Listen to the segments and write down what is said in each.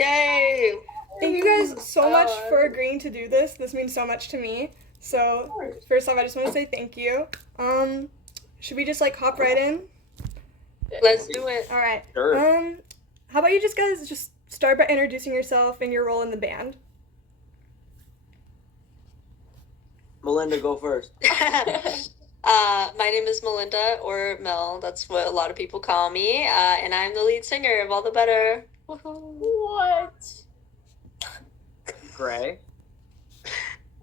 Yay! Thank you guys so much Oh, for agreeing to do this. This means so much to me. So, first off, I just want to say thank you. Should we just like hop right in? Let's do it. All right. Sure. How about you guys just start by introducing yourself and your role in the band? Melinda, go first. My name is Melinda, or Mel. That's what a lot of people call me. And I'm the lead singer of All the Better. Woohoo. What? Gray.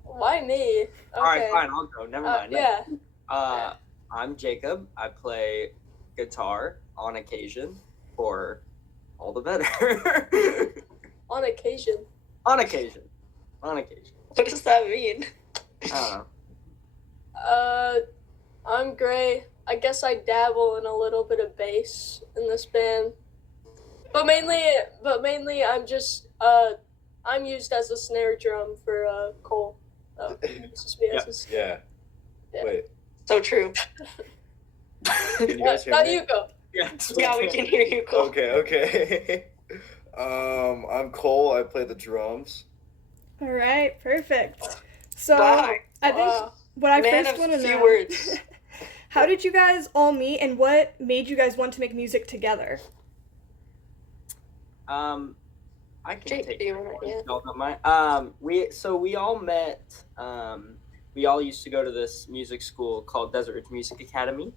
Why me? Okay. All right, fine, I'll go. Never mind. Yeah. I'm Jacob. I play guitar on occasion for All the Better. On occasion. On occasion. On occasion. What does that mean? I don't know. I'm Gray. I guess I dabble in a little bit of bass in this band. But mainly I'm just I'm used as a snare drum for Cole. It's just me as his- Yeah. Yeah. Wait. So true. Can you guys hear now me? you go. Yeah, we can hear you, Cole. Okay. I'm Cole. I play the drums. All right, perfect. So, Wow. I think Wow. what I Man first of want to few know. words. How did you guys all meet, and what made you guys want to make music together? I can Jake, take do you that wanna- one, yeah. if y'all don't mind. We all met. We all used to go to this music school called Desert Ridge Music Academy.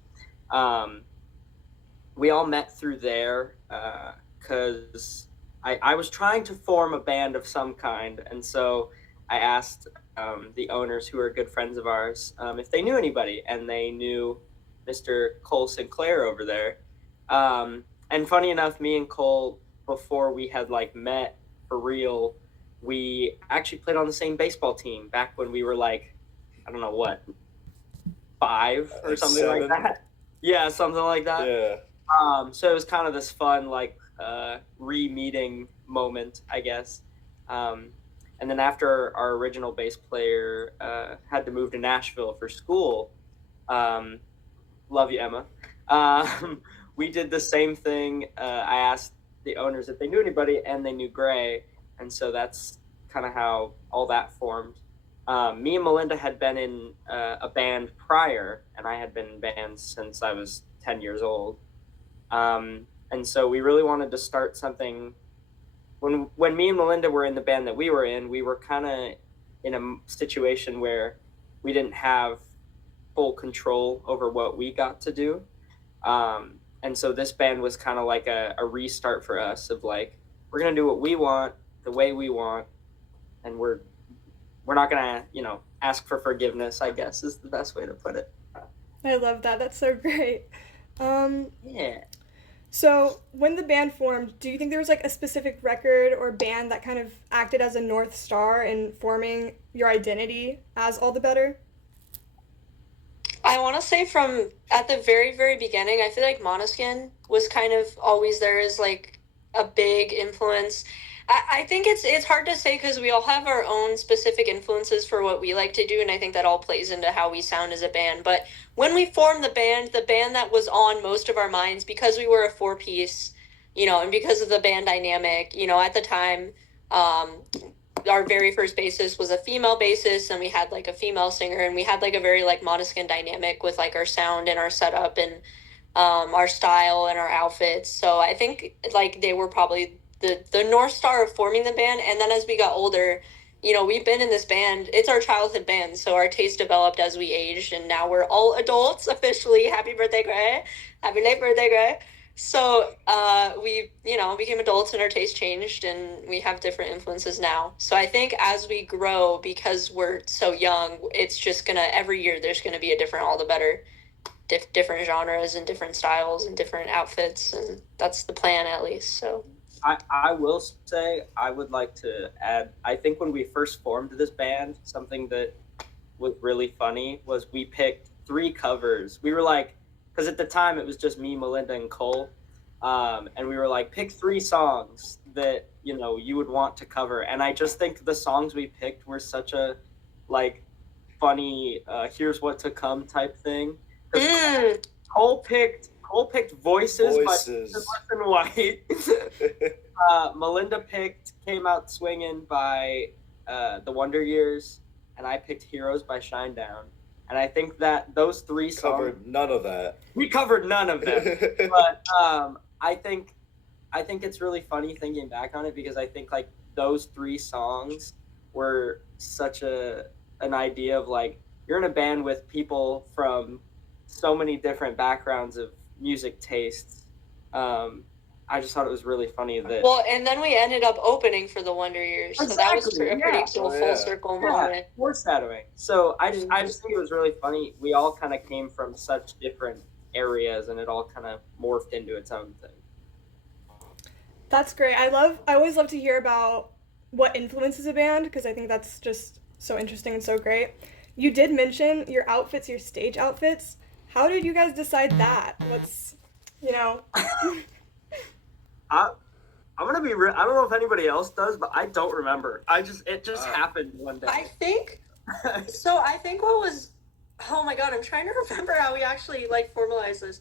We all met through there because I was trying to form a band of some kind, and so I asked the owners, who are good friends of ours, if they knew anybody, and they knew Mr. Cole Sinclair over there. And funny enough, me and Cole, before we had like met for real, we actually played on the same baseball team back when we were like, I don't know what, 5 or Like something 7? like that. Yeah, something like that. Yeah. So it was kind of this fun like re-meeting moment, I guess. And then after our original bass player had to move to Nashville for school, love you, Emma. We did the same thing. I asked the owners if they knew anybody, and they knew Gray, and so that's kind of how all that formed. Me and Melinda had been in a band prior, and I had been in bands since I was 10 years old. And so we really wanted to start something. When me and Melinda were in the band that we were in, we were kind of in a situation where we didn't have full control over what we got to do. And so this band was kind of like a restart for us of like, we're going to do what we want, the way we want, and we're not going to, ask for forgiveness, I guess is the best way to put it. I love that. That's so great. Yeah. So, when the band formed, do you think there was like a specific record or band that kind of acted as a North Star in forming your identity as All the Better? I want to say from at the very, very beginning, I feel like Måneskin was kind of always there as like a big influence. I think it's hard to say because we all have our own specific influences for what we like to do, and I think that all plays into how we sound as a band. But when we formed the band that was on most of our minds, because we were a 4-piece, and because of the band dynamic, at the time, our very first bassist was a female bassist, and we had like a female singer, and we had like a very like Måneskin dynamic with like our sound and our setup and our style and our outfits. So I think like they were probably the North Star of forming the band. And then as we got older, we've been in this band. It's our childhood band, so our taste developed as we aged, and now we're all adults officially. Happy birthday, Gray! Happy late birthday, Gray! So we, became adults and our taste changed, and we have different influences now. So I think as we grow, because we're so young, it's just every year there's gonna be a different All the Better, different genres and different styles and different outfits, and that's the plan at least. So. I will say, I would like to add, I think when we first formed this band, something that was really funny was we picked 3 covers. We were like, because at the time it was just me, Melinda, and Cole, and we were like, pick 3 songs that, you would want to cover. And I just think the songs we picked were such a, like, funny, here's what to come type thing. Cole Cole picked Voices by Voices. and White. Melinda picked Came Out Swinging by The Wonder Years, and I picked Heroes by Shinedown. And I think that those three songs Covered none of that. we covered none of them. But I think it's really funny thinking back on it because I think like those three songs were such an idea of like you're in a band with people from so many different backgrounds of music tastes. I just thought it was really funny that Well, and then we ended up opening for the Wonder Years, so that was Exactly, a pretty yeah. cool Oh, full yeah. circle yeah, moment. foreshadowing. So I just think it was really funny. We all kind of came from such different areas, and it all kind of morphed into its own thing. That's great. I always love to hear about what influences a band because I think that's just so interesting and so great. You did mention your outfits, your stage outfits. How did you guys decide that? What's, you know, I'm gonna be real. I don't know if anybody else does, but I don't remember. It just happened one day. I think so. I think what was, oh my god, I'm trying to remember how we actually like formalized this.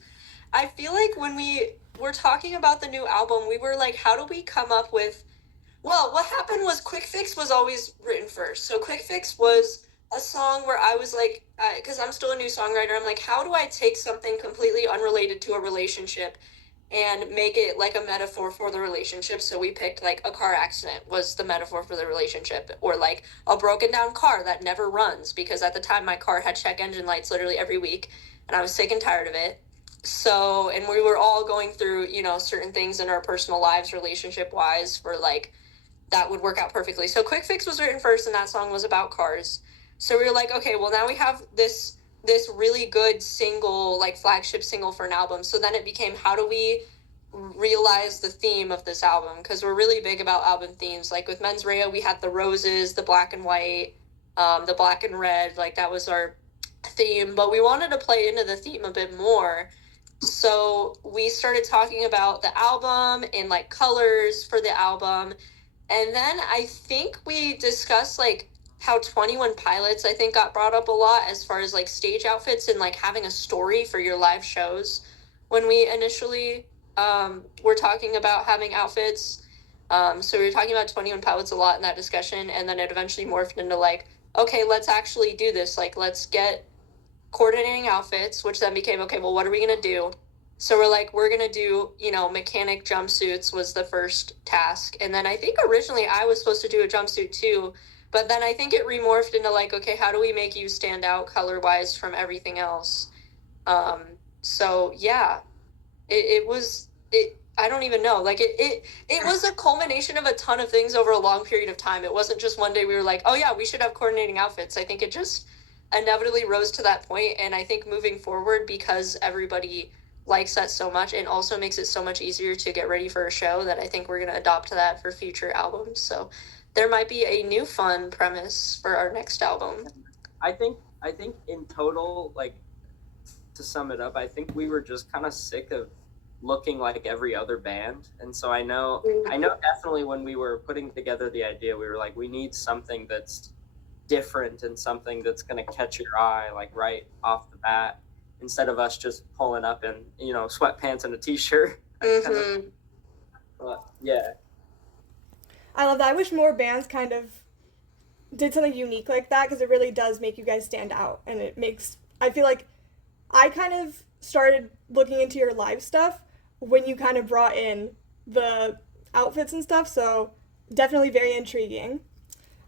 I feel like when we were talking about the new album, we were like, how do we come up with? Well, what happened was Quick Fix was always written first. So Quick Fix was a song where I was like, because I'm still a new songwriter, I'm like, how do I take something completely unrelated to a relationship and make it like a metaphor for the relationship? So we picked like a car accident was the metaphor for the relationship, or like a broken down car that never runs, because at the time my car had check engine lights literally every week and I was sick and tired of it. So, and we were all going through, certain things in our personal lives, relationship wise, for like that would work out perfectly. So Quick Fix was written first and that song was about cars. So we were like, okay, well now we have this really good single, like flagship single for an album. So then it became, how do we realize the theme of this album? Because we're really big about album themes. Like with Mens Rea, we had the roses, the black and white, the black and red, like that was our theme. But we wanted to play into the theme a bit more. So we started talking about the album and like colors for the album. And then I think we discussed like how 21 Pilots I think got brought up a lot as far as like stage outfits and like having a story for your live shows when we initially were talking about having outfits. So we were talking about 21 Pilots a lot in that discussion, and then it eventually morphed into like, okay, let's actually do this. Like, let's get coordinating outfits, which then became, okay, well, what are we going to do? So we're like, we're going to do, mechanic jumpsuits was the first task. And then I think originally I was supposed to do a jumpsuit too, but then I think it remorphed into like, okay, how do we make you stand out color-wise from everything else? So yeah, it was, I don't even know. Like it was a culmination of a ton of things over a long period of time. It wasn't just one day we were like, oh yeah, we should have coordinating outfits. I think it just inevitably rose to that point, and I think moving forward, because everybody likes that so much and also makes it so much easier to get ready for a show, that I think we're going to adopt that for future albums. So there might be a new fun premise for our next album. I think in total, like to sum it up, I think we were just kind of sick of looking like every other band. And so I know definitely when we were putting together the idea, we were like, we need something that's different and something that's going to catch your eye like right off the bat, instead of us just pulling up in sweatpants and a t-shirt. But yeah, I love that. I wish more bands kind of did something unique like that because it really does make you guys stand out, and it makes, I feel like I kind of started looking into your live stuff when you kind of brought in the outfits and stuff, so definitely very intriguing.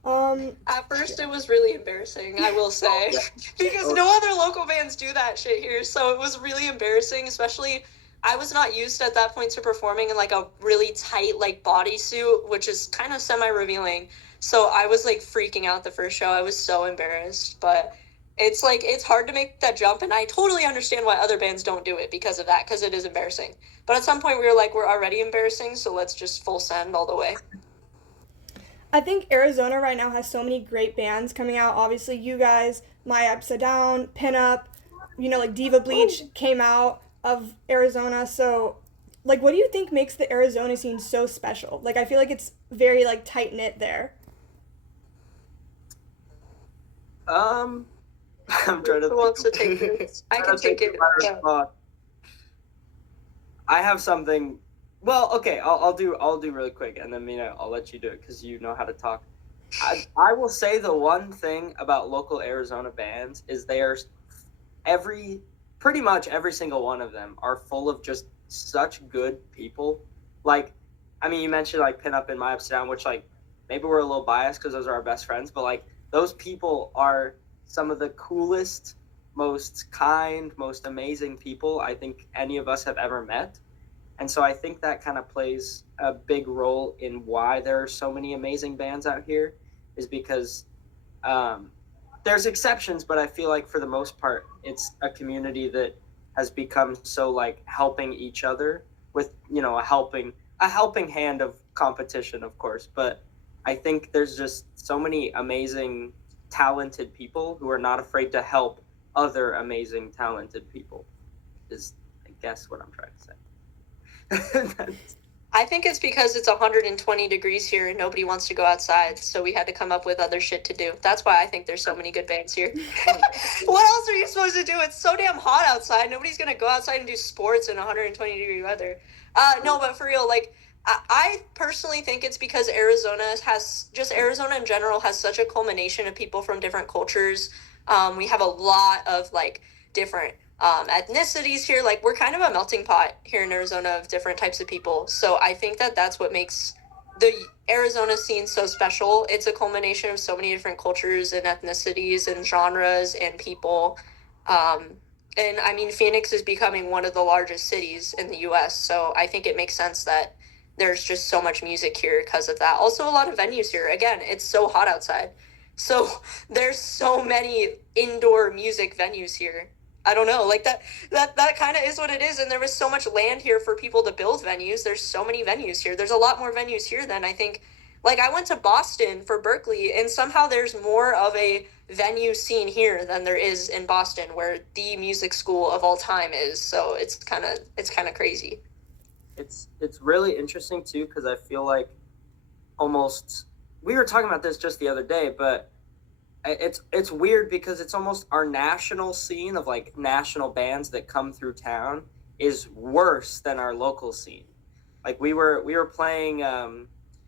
At first, it was really embarrassing, I will say, because no other local bands do that shit here. So it was really embarrassing, especially I was not used at that point to performing in like a really tight like bodysuit, which is kind of semi-revealing. So I was like freaking out the first show. I was so embarrassed, but it's like it's hard to make that jump, and I totally understand why other bands don't do it because of that, because it is embarrassing. But at some point, we were like, we're already embarrassing, so let's just full send all the way. I think Arizona right now has so many great bands coming out. Obviously, you guys, My Upside Down, Pinup, like Diva Bleach came out of Arizona. So, like, what do you think makes the Arizona scene so special? Like, I feel like it's very, like, tight-knit there. I'm trying to Who wants to take this? I can take it. Yeah. I have something. Well, okay, I'll do really quick, and then I'll let you do it because you know how to talk. I will say the one thing about local Arizona bands is they are every pretty much every single one of them are full of just such good people. Like, I mean, you mentioned like Pin Up in My Upside Down, which like maybe we're a little biased because those are our best friends, but like those people are some of the coolest, most kind, most amazing people I think any of us have ever met. And so I think that kind of plays a big role in why there are so many amazing bands out here, is because um, there's exceptions, but I feel like for the most part, it's a community that has become so like helping each other with a helping hand of competition, of course. But I think there's just so many amazing, talented people who are not afraid to help other amazing, talented people. Is I guess what I'm trying to say. I think it's because it's 120 degrees here and nobody wants to go outside, so we had to come up with other shit to do. That's why I think there's so many good bands here. What else are you supposed to do? It's so damn hot outside. Nobody's gonna go outside and do sports in 120-degree weather. No, but for real, like I personally think it's because Arizona in general has such a culmination of people from different cultures. We have a lot of like different ethnicities here. Like we're kind of a melting pot here in Arizona of different types of people. So I think that that's what makes the Arizona scene so special. It's a culmination of so many different cultures and ethnicities and genres and people. And I mean, Phoenix is becoming one of the largest cities in the US. So I think it makes sense that there's just so much music here because of that. Also, a lot of venues here. Again, it's so hot outside. So there's so many indoor music venues here. I don't know, like that kind of is what it is. And there was so much land here for people to build venues. There's so many venues here. There's a lot more venues here than I think. Like I went to Boston for Berkeley, and somehow there's more of a venue scene here than there is in Boston, where the music school of all time is. So it's kind of crazy. It's really interesting too, because I feel like almost we were talking about this just the other day, but it's weird because it's almost our national scene of like national bands that come through town is worse than our local scene. Like we were playing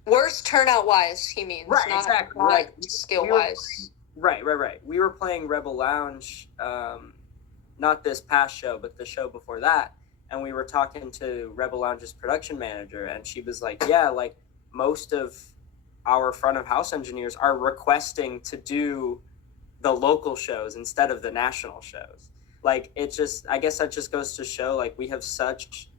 Worst turnout wise, he means, right, not exactly, not like skill we were wise. right, we were playing Rebel Lounge, not this past show but the show before that, and we were talking to Rebel Lounge's production manager, and she was like, yeah, like most of our front of house engineers are requesting to do the local shows instead of the national shows. Like it just, I guess that just goes to show like we have such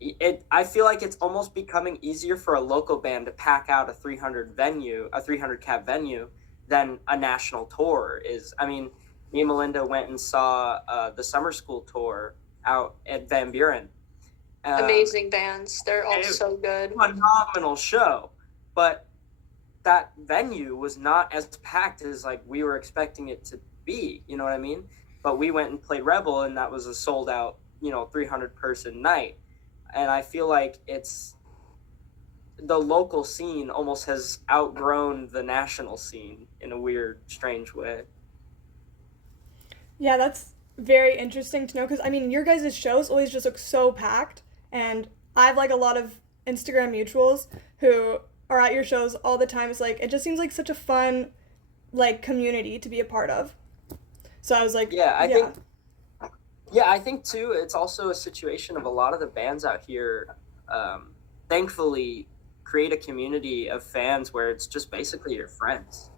it. I feel like it's almost becoming easier for a local band to pack out a 300 cap venue than a national tour is. I mean, me and Melinda went and saw the summer school tour out at Van Buren. Amazing bands. They're all so good. Phenomenal show, but that venue was not as packed as like we were expecting it to be. You know what I mean? But we went and played Rebel, and that was a sold out, 300-person night. And I feel like it's the local scene almost has outgrown the national scene in a weird, strange way. Yeah, that's very interesting to know because I mean, your guys' shows always just look so packed, and I have like a lot of Instagram mutuals who are at your shows all the time. It's like it just seems like such a fun like community to be a part of. So I was like, Yeah, I yeah, think Yeah, I think too, it's also a situation of a lot of the bands out here, thankfully, create a community of fans where it's just basically your friends.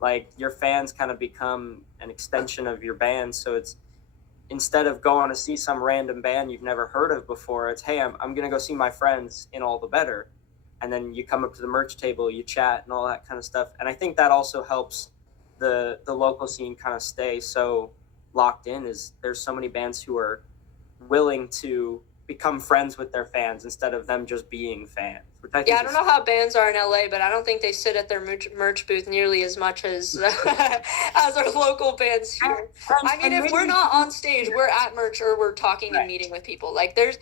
Like your fans kind of become an extension of your band. So it's instead of going to see some random band you've never heard of before, it's, hey, I'm going to go see my friends in All the Better. And then you come up to the merch table, you chat and all that kind of stuff. And I think that also helps the local scene kind of stay so locked in, is there's so many bands who are willing to become friends with their fans instead of them just being fans, which I think Yeah, I don't know how bands are in LA, but I don't think they sit at their merch booth nearly as much as as our local bands here. I mean, if we're not on stage, we're at merch or we're talking and right. meeting with people. Like there's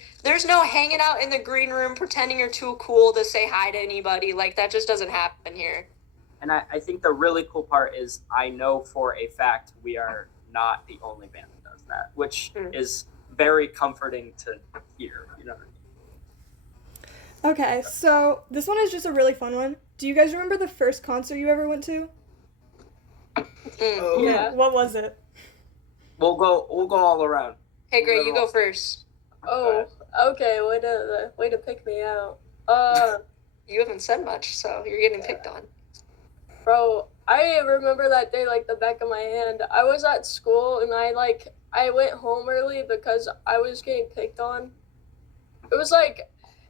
no hanging out in the green room pretending you're too cool to say hi to anybody. Like that just doesn't happen here. And I think the really cool part is I know for a fact we are not the only band that does that, which Mm. is very comforting to hear. You know what I mean? Okay, so this one is just a really fun one. Do you guys remember the first concert you ever went to? Oh, Yeah. What was it? We'll go all around. Hey, Gray, you Whoever go first. Oh, okay. Way to pick me out. You haven't said much, so you're getting picked on. Bro, I remember that day like the back of my hand. I was at school and I went home early because I was getting picked on. It was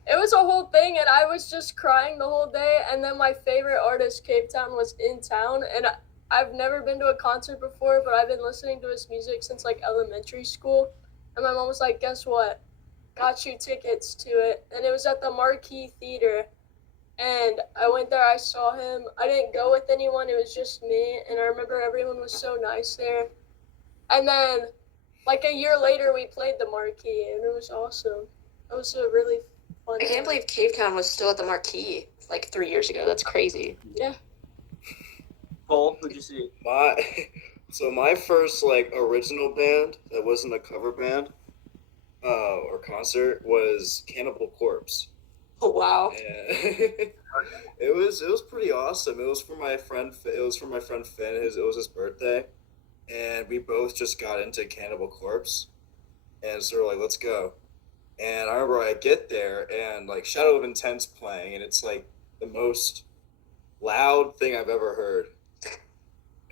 it was a whole thing and I was just crying the whole day, and then my favorite artist, Cape Town, was in town, and I've never been to a concert before, but I've been listening to his music since like elementary school. And my mom was like, "Guess what? Got you tickets to it." And it was at the Marquee Theater. And I went there, I saw him. I didn't go with anyone, it was just me. And I remember everyone was so nice there. And then, like a year later, we played the Marquee, and it was awesome. It was a really fun I can't time. believe Cape Town was still at the Marquee like 3 years ago. That's crazy. Yeah. Cole, who'd you see? my first like original band that wasn't a cover band or concert was Cannibal Corpse. Oh, wow. And it was pretty awesome. It was for my friend. It was for my friend Finn. It was his birthday, and we both just got into Cannibal Corpse, and so we're like, let's go. And I remember I get there and like Shadow of Intense playing, and it's like the most loud thing I've ever heard.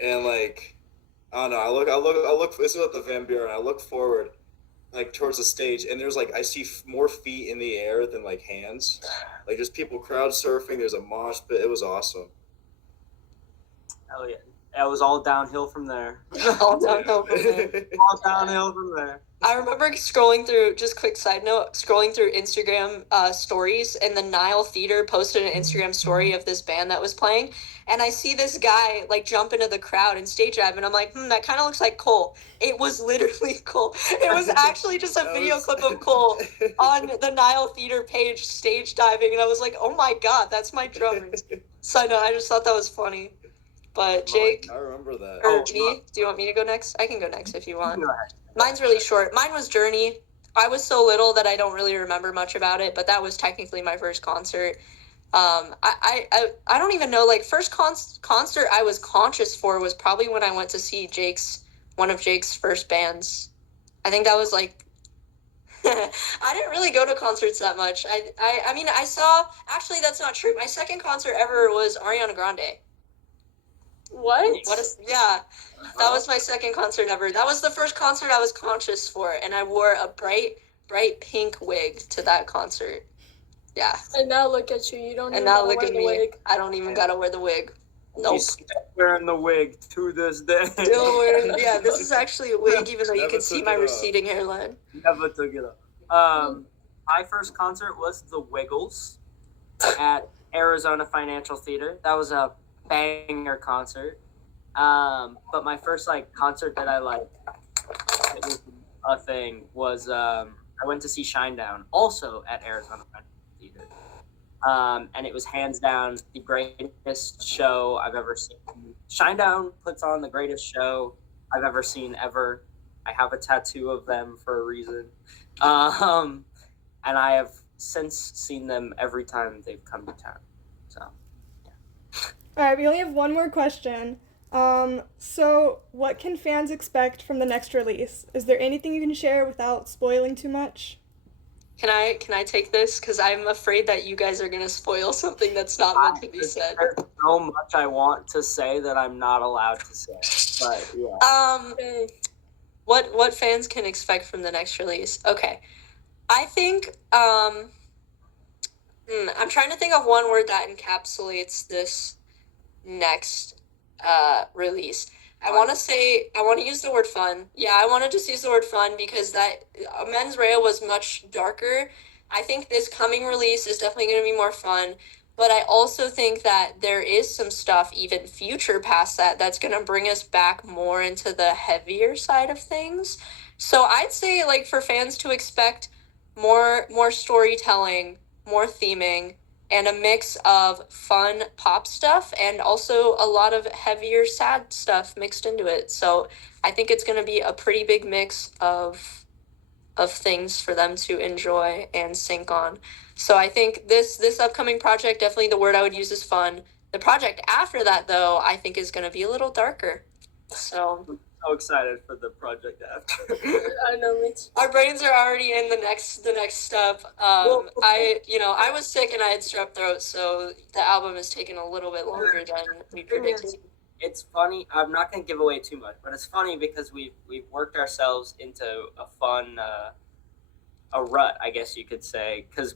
And like I don't know, I look. This is at the Van Buren. I look forward like towards the stage, and there's like I see more feet in the air than like hands, like just people crowd surfing. There's a mosh pit. It was awesome. Hell yeah. It was all downhill from there. All downhill from there. All downhill from there. I remember scrolling through, just quick side note, scrolling through Instagram stories, and the Nile Theater posted an Instagram story of this band that was playing, and I see this guy like jump into the crowd and stage dive, and I'm like, that kind of looks like Cole. It was literally Cole. It was actually just a video clip of Cole on the Nile Theater page stage diving, and I was like, oh my god, that's my drummers. Side note, I just thought that was funny. But Jake I remember that. or me, do you want me to go next? I can go next if you want. Go ahead. Mine's really short. Mine was Journey. I was so little that I don't really remember much about it, but that was technically my first concert. I don't even know, like, first concert I was conscious for was probably when I went to see one of Jake's first bands. I think that was like I didn't really go to concerts that much. I mean, I saw, actually that's not true. My second concert ever was Ariana Grande. What? Yeah, that was my second concert ever. That was the first concert I was conscious for, and I wore a bright pink wig to that concert. Yeah. And now look at you. You don't And even now gotta look wear at the me. wig. I don't even gotta wear the wig. Nope. He's still wearing the wig to this day. Still wearing. Yeah, this is actually a wig, even though you Never can see took my it off. receding hairline. Never took it up. My first concert was the Wiggles at Arizona Financial Theater. That was a banger concert. But my first like concert that I like, it was a thing, was I went to see Shinedown, also at Arizona Financial Theater. And it was hands down the greatest show I've ever seen. Shinedown puts on the greatest show I've ever seen ever. I have a tattoo of them for a reason. And I have since seen them every time they've come to town. So, All right, we only have one more question. So what can fans expect from the next release? Is there anything you can share without spoiling too much? Can I take this? Because I'm afraid that you guys are gonna spoil something that's not meant to be said. there's so much I want to say that I'm not allowed to say. But yeah. Okay. What fans can expect from the next release? Okay, I think I'm trying to think of one word that encapsulates this next release. I want to use the word fun. Yeah, I want to just use the word fun because that Mens Rea was much darker. I think this coming release is definitely going to be more fun, but I also think that there is some stuff even future past that that's going to bring us back more into the heavier side of things. So I'd say, like, for fans to expect more storytelling, more theming, and a mix of fun pop stuff and also a lot of heavier sad stuff mixed into it. So I think it's going to be a pretty big mix of of things for them to enjoy and sync on. So I think this upcoming project, definitely the word I would use is fun. The project after that, though, I think is going to be a little darker. So I'm so excited for the project after. I know, me too. our brains are already in the next step. I was sick and I had strep throat, so the album has taken a little bit longer than we predicted. It's funny. I'm not gonna give away too much, but it's funny because we've worked ourselves into a fun a rut, I guess you could say, because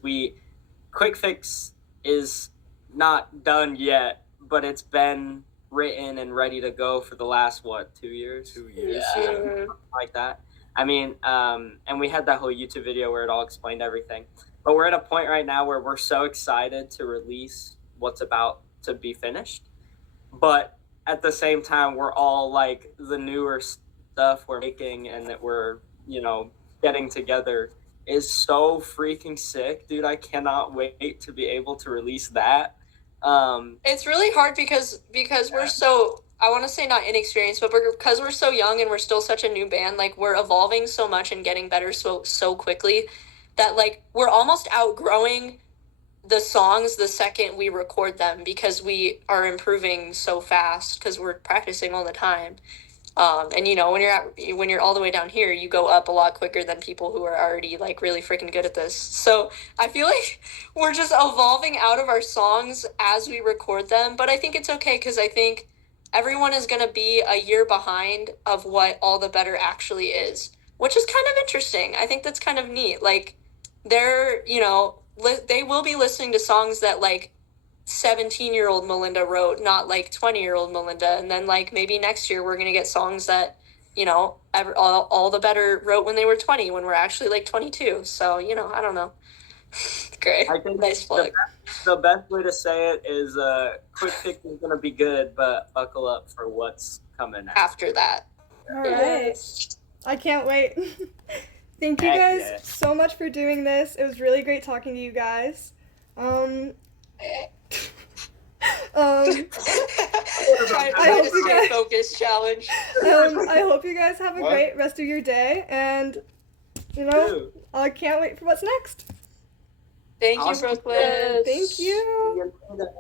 Quick Fix is not done yet, but it's been written and ready to go for the last 2 years? 2 years. Yeah. Mhm. Like that. I mean, and we had that whole YouTube video where it all explained everything. But we're at a point right now where we're so excited to release what's about to be finished. But at the same time, we're all like the newer stuff we're making and that we're, getting together is so freaking sick, dude. I cannot wait to be able to release that. It's really hard because we're so, I want to say not inexperienced, but because we're so young and we're still such a new band, like we're evolving so much and getting better so quickly that like we're almost outgrowing the songs the second we record them because we are improving so fast because we're practicing all the time. And when you're all the way down here, you go up a lot quicker than people who are already like really freaking good at this. So I feel like we're just evolving out of our songs as we record them. But I think it's okay because I think everyone is going to be a year behind of what All the Better actually is, which is kind of interesting. I think that's kind of neat. Like they will be listening to songs that like 17-year-old Melinda wrote, not like 20-year-old Melinda. And then like maybe next year we're gonna get songs that all the Better wrote when they were 20 when we're actually like 22. So I don't know. Great. I think Nice plug. the best way to say it is Quick Fix is gonna be good, but buckle up for what's coming After that. All right. Yes. I can't wait. Thank you Heck guys yeah. so much for doing this. It was really great talking to you guys. Try I hope to you stay guys- focused challenge. I hope you guys have a What? great rest of your day, and Dude. I can't wait for what's next. Thank you, Awesome. Brooklyn. Yes. Thank you. See you later.